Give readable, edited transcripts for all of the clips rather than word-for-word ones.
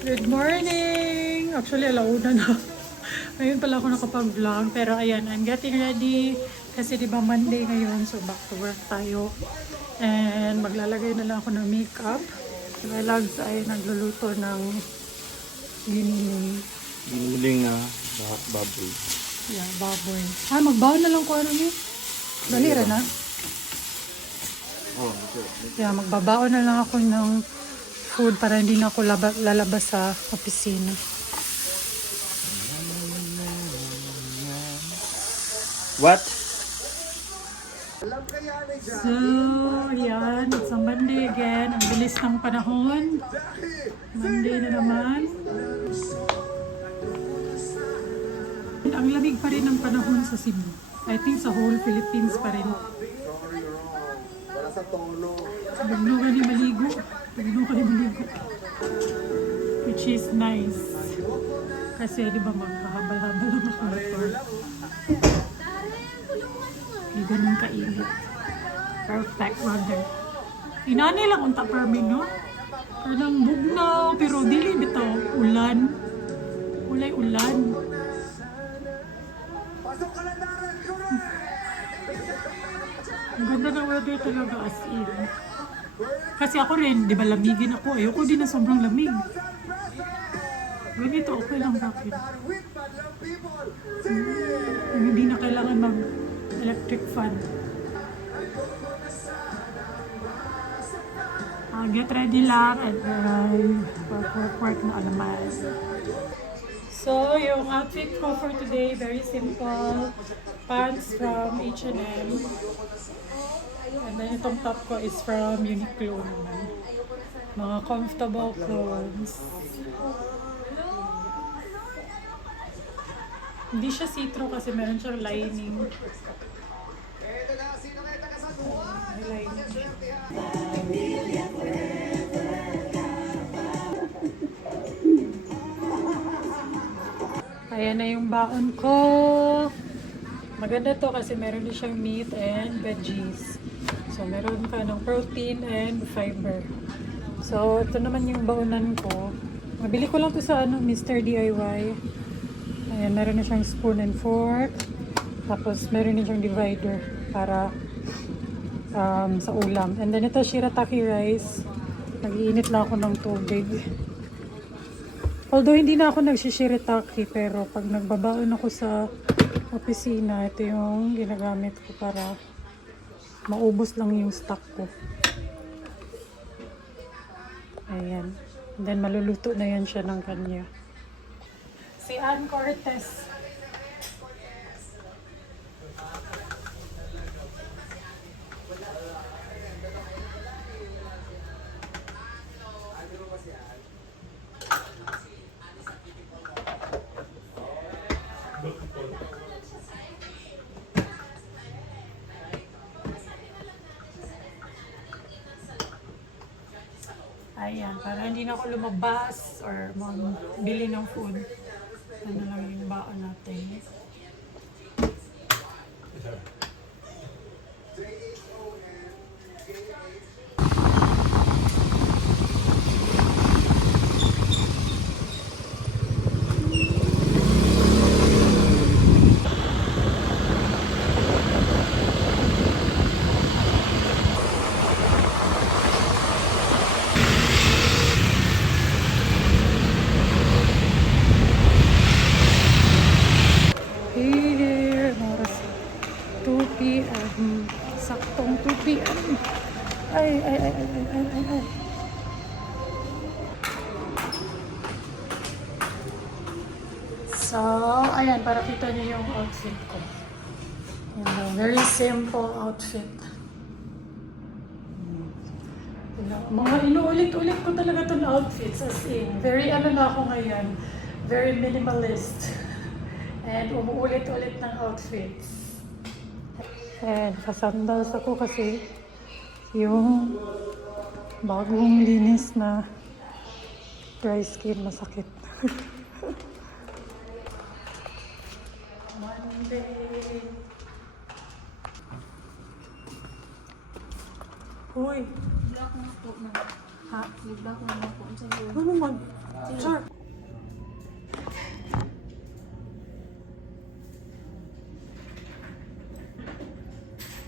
Good morning! Actually, alauna na. Ngayon pala ako nakapag-vlog. Pero ayan, I'm getting ready. Kasi diba Monday ngayon, so back to work tayo. And maglalagay na lang ako ng makeup. Si Lags ay nagluluto ng giniling. Giniling na baboy. Yeah, baboy. Magbaon na lang ko ano niyo. Dalira na. Oh, okay. Yeah, magbabaon na lang ako ng food para hindi na ako lalabas sa opisina. What? So, yan. It's a Monday again. Ang bilis ng panahon. Monday na naman. Ang lamig pa rin ng panahon sa Cebu. I think sa whole Philippines pa rin. Bigno ka ni maligo. Which is nice. Kasi di ba magkahabal-habal ang motor. Hindi ganun kainit. Perfect weather. Inani lang unta permin, no? Parang bugnaw, pero dili bito. Ulan. Ulay ulan. Ang ganda ng weather talaga as in. Kasi ako rin, di ba lamigin ako. Ayoko din na sobrang lamig. Ganito, okay lang sa akin. Hindi na kailangan mag-electric fan. Get ready lang and work mo alaman. So, yung outfit ko for today, very simple. Pants from H&M. And then itong top ko is from Uniqlo naman. Mga comfortable clothes. Hindi siya see-through kasi meron siyang lining. May lining. Ayan na yung baon ko. Maganda to kasi meron din siyang meat and veggies. So, meron ka ng protein and fiber. So, ito naman yung baonan ko. Mabili ko lang to sa Mr. DIY. Ayan, meron na siyang spoon and fork. Tapos, meron din siyang divider para sa ulam. And then, ito shirataki rice. Nag-iinit lang ako ng tubig. Although, hindi na ako nagsishirataki, pero pag nagbabaon ako sa opisina, ito yung ginagamit ko para maubos lang yung stock ko. Ayan. And then maluluto na yan siya ng kanya. Si Ann Cortez. Ayan, para hindi na ako lumabas or bili ng food. Ano lang yung baon natin. Saktong 2 p.m. Ay. So, ayan, para kita niyo yung outfit ko. Very simple outfit. Mga inuulit-ulit ko talaga itong outfits as in. Very na ako ngayon. Very minimalist. And umuulit-ulit ng outfits. And kasandals ako kasi yung bagong linis na dry skin masakit. Monday. Hoy. Black na po na. Ha? Black na po. Ano man? Sure.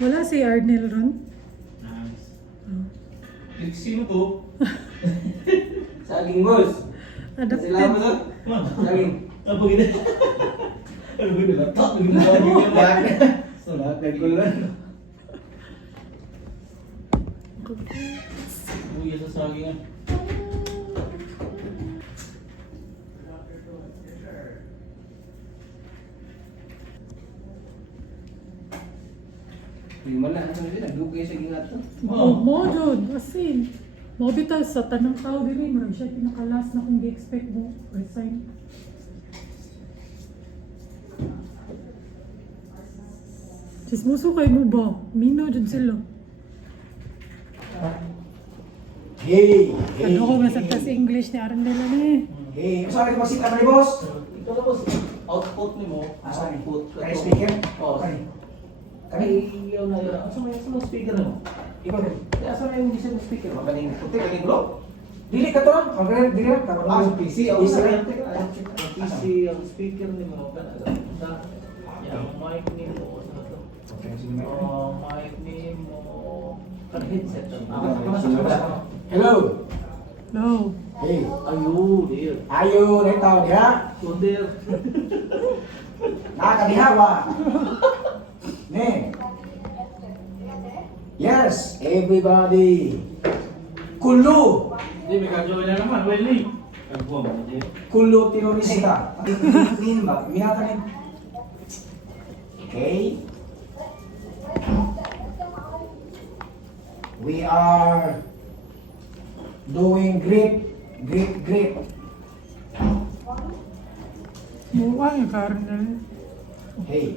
Wala si Arnel ron. Sino to? Saging boss. Adapted. Sila mo to? Saging. Apa gini? Ano gini laptop? Gini lagi. Sulat kayak kulan. Iya sasagingan. Yung mana ano nila, nagdugay sa gingat to. Oh, mo jud asin. Mo bitaw sa tanang tao diri murag siya pinakalas na kung gi-expect mo resign. Chismoso kay mo ba? Mino jud sila. Hey, hey, Ano ko masakta sa English ni Aron nila ni. hey, saan ka masita ni boss? Ito na boss, output ni mo. Asan? Output. Kay speaker? Oh, Kani? Kani yaw na yun. Asa may speaker mo? Ikaw din. Asa may yung isang speaker mo? Kaning puti, kaning globe? Dili ka to? Ang ganyan, dili ka. Ah, sa PC. Ang PC. PC, ang speaker ni mo. Yung mic ni mo. Okay, sige na. Mic ni mo. Kan headset. Hello. No. Hey, Ayun, dear. ayo nito diha. Kunder. Nakadihawa. Ne. Yes, everybody. Kulu. Hindi, may kagawin na naman. Well, eh. Kagawin mo, hindi. Kulu terorista. Din ba? Minata ni. Okay. We are doing great. Mo ay Aron nila. Hey,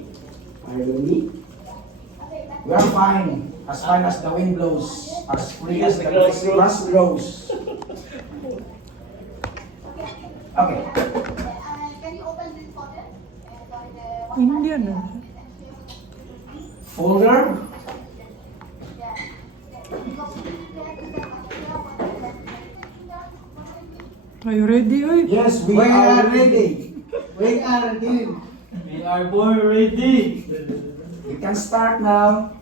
are you ready? We are fine as the wind blows, as free as the grass grows. Okay. Can you open this folder? Indian na. Folder. Are you ready oy? Yes, we are ready. We are ready. We are born ready. You can start now.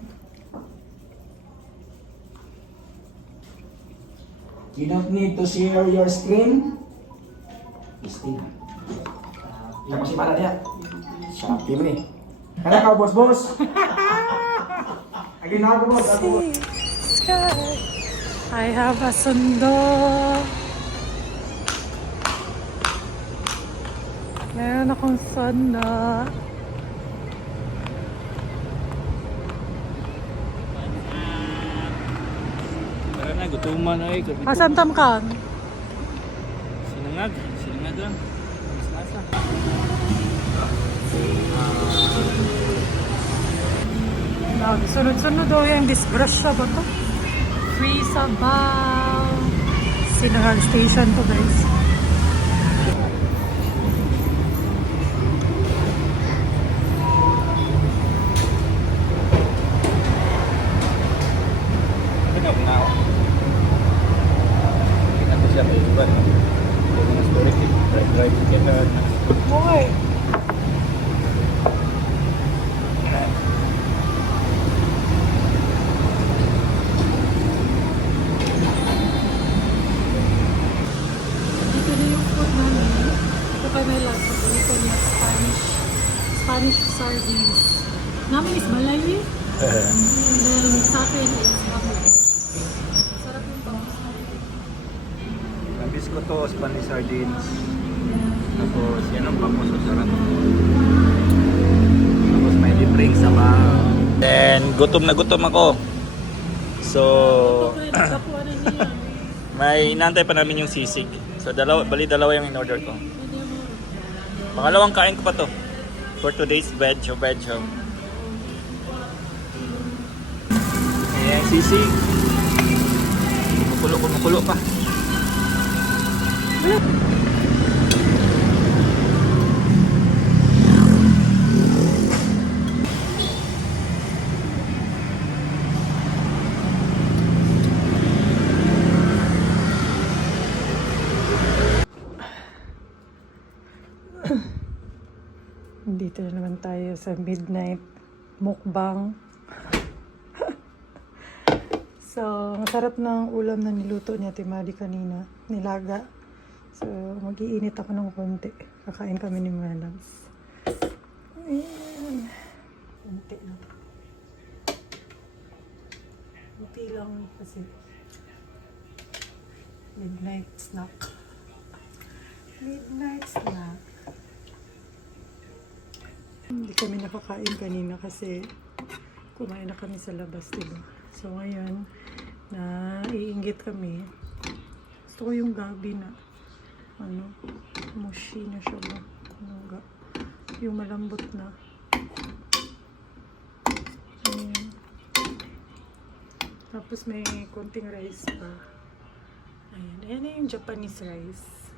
You don't need to share your screen. Stay. Kamu si mana dia? Sapi nih. Karena kau bos. Lagi na ako boss. Ako boss. Sky. I have a sundo. Meron akong sundo. Tara na, gutuman na eh. Asan tam ka? Sinangag lang. Nasa. Sunod-sunod daw yung disgrasya ba to? Free Sabaw. Sinangal Station to guys. Ano na ako? Kita ko siya may iba. Mga story tip. Drive together. Boy. Dito na yung food namin. Ito kay may lasa. Ito niya Spanish sardines. Namin is Malay. And then sa akin is Baboy. Sarap yung bangus. Nabis ko to, Spanish sardines. Tapos yan ang bangus sa sarap. Tapos may libreng sabaw. Then gutom na gutom ako. So, Kapuan na niya. may inaantay pa namin yung sisig. So dalawa yung in-order ko. Pangalawang kain ko pa to. For today's veg. Ayan, sisig. Kumukulo pa. Dito na naman tayo sa midnight mukbang. So, masarap ng ulam na niluto niya Timadi kanina. Nilaga. So, mag-iinit ako ng konti. Kakain kami ni Melams. Ayan. Konti lang. Konti lang kasi midnight snack. Midnight snack. Hindi kami nakakain kanina kasi kumain na kami sa labas, diba? So ngayon, naiinggit kami. Gusto ko yung gabi na mushi na siya ba? Yung malambot na. Ayan. Tapos may konting rice pa. Ayan. Ayan na yung Japanese rice.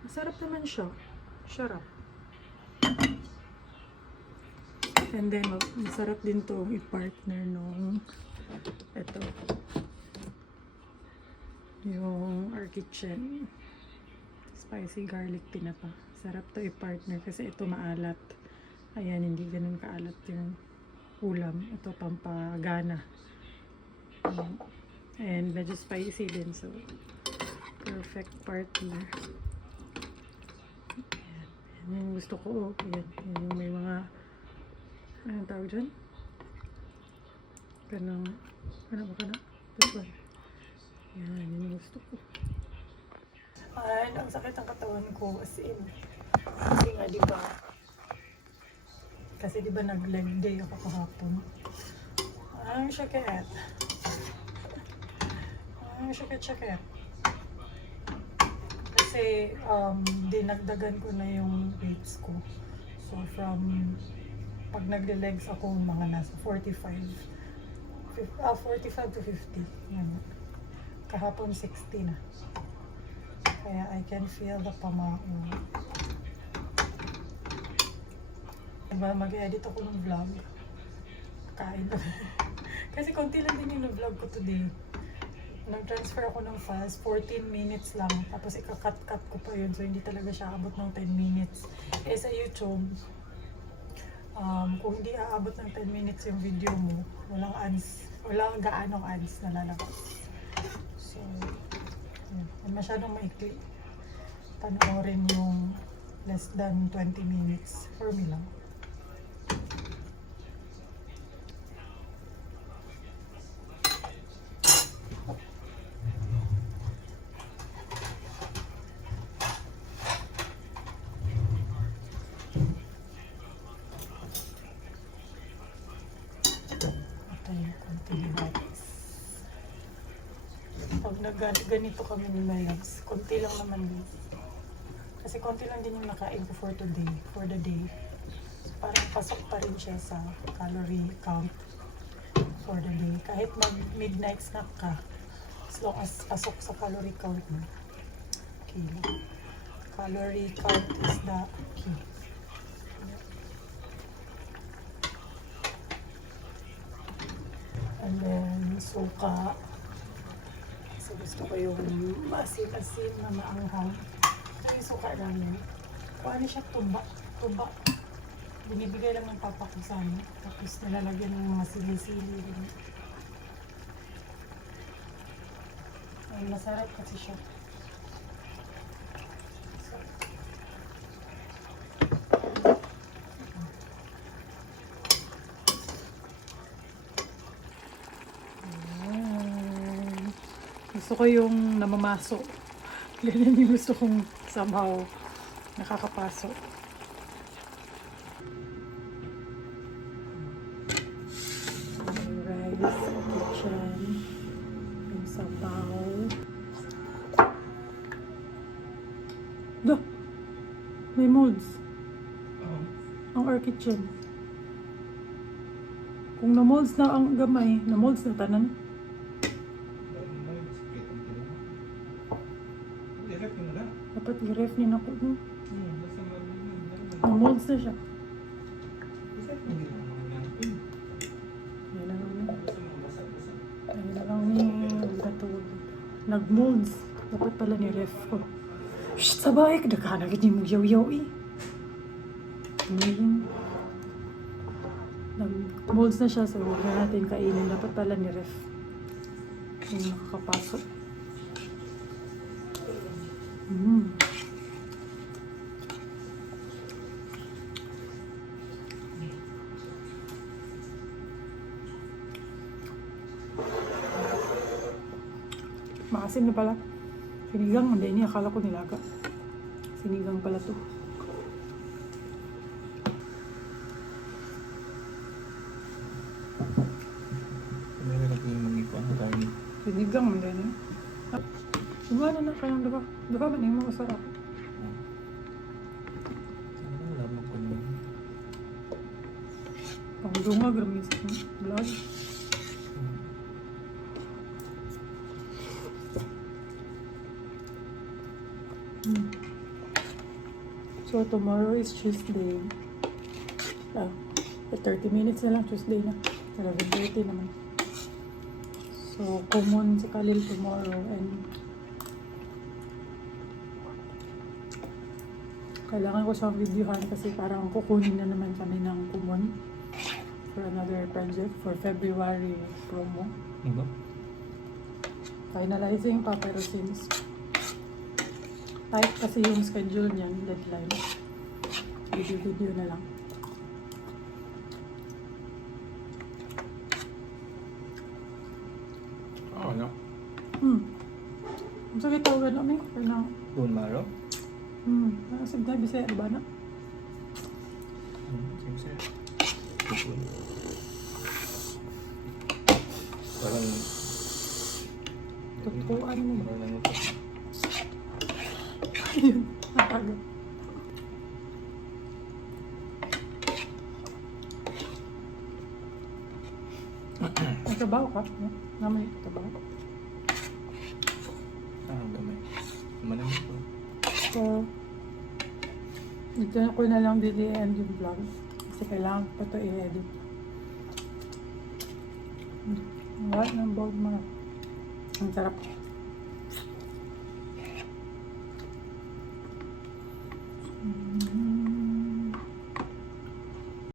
Masarap naman siya. Sarap. And then, masarap din to i-partner nung ito. Yung our kitchen. Spicy garlic tinapa. Sarap to i-partner kasi ito maalat. Ayan, hindi ganun kaalat yung ulam. Ito pampagana. And medyo spicy din. So, perfect partner. Ayan. Ayan yung gusto ko. Ayan. Ayan yung may mga anong tawag dyan? Kanang, ano ba kana? This one. Yan, yun yung gusto ko. Ay, ang sakit ang katawan ko. As in, kasi nga, diba? Kasi diba nag-leg day ako kahapon. Ang sakit. Ang sakit. Kasi, dinagdagan ko na yung weights ko. So, from pag nagle-legs ako, mga nasa 45 to 50. Yan. Kahapon 60 na. Kaya I can feel the pamao. Diba, mag-edit ako ng vlog. Kain na. Kasi konti lang din yung vlog ko today. Nag-transfer ako ng files, 14 minutes lang. Tapos ika-cut-cut ko pa yun. So hindi talaga siya abot ng 10 minutes. Eh sa YouTube, kung hindi aabot ng 10 minutes yung video mo, walang ads, walang gaanong ads na lalabas. So, yun. Masyadong maikli. Panoorin yung less than 20 minutes for me lang. Pag ganito kami ni Melams, konti lang naman din. Kasi konti lang din yung nakain ko for the day. So, parang pasok pa rin siya sa calorie count for the day. Kahit mag-midnight snack ka, as long as pasok sa calorie count mo, okay lang. Calorie count is the key. And then, suka. So, gusto ko yung maasim-asim na maanghang. Ito yung suka namin. Kung ano siya, tuba. Binibigay lang ng papa ko sa amin. Tapos nilalagyan ng mga sili-sili. Ay, masarap kasi siya. Gusto ko yung namamaso. Ganyan yung gusto kong somehow nakakapaso. Rice, kitchen, yung sabaw. May molds. Ang our kitchen. Kung na-molds na ang gamay, na-molds na tanan. Dapat i-ref niya na ko. Na-molds na siya. Ayun lang ni nag-molds. Dapat pala ni ref ko. Shh! Sabay! Naghanagit niyo mong yaw-yaw eh. Nag-molds na siya, so huwag na natin kainin. Dapat pala ni ref. Yung nakakapasok. Maasim na pala. Sinigang, hindi niya. Akala ko nilaga. Sinigang pala to. Meron natin yung mag-ikuan na tayo. Sinigang, hindi niya. Diba na kayong diba? Diba man yung mga sarap. Saan ba lamang ko yun? Pangdunga, gramis. Vlog. So tomorrow is Tuesday. 30 minutes na lang, Tuesday na. 11:30 naman. So common si Khalil tomorrow and kailangan ko siyang videohan kasi parang kukunin na naman kami ng common for another project for February promo. Ano ba? Finalizing pa pero since tight kasi yung schedule niyan, deadline. Video na lang. Oo, ano? Ang sakit tawagan namin. Kailangan. Bone marrow? Nasib na, bisaya, diba na? Same sir. Parang... Tutuan mo. Parang ano to? Ayun, nakaga. Nagtrabaho ka? Naman yung trabaho. Gamay. Naman po. So, dito na ko na lang end yung vlog. Kasi kailangan pa ito i-edit. Wala ng bawd mga. Ang sarap.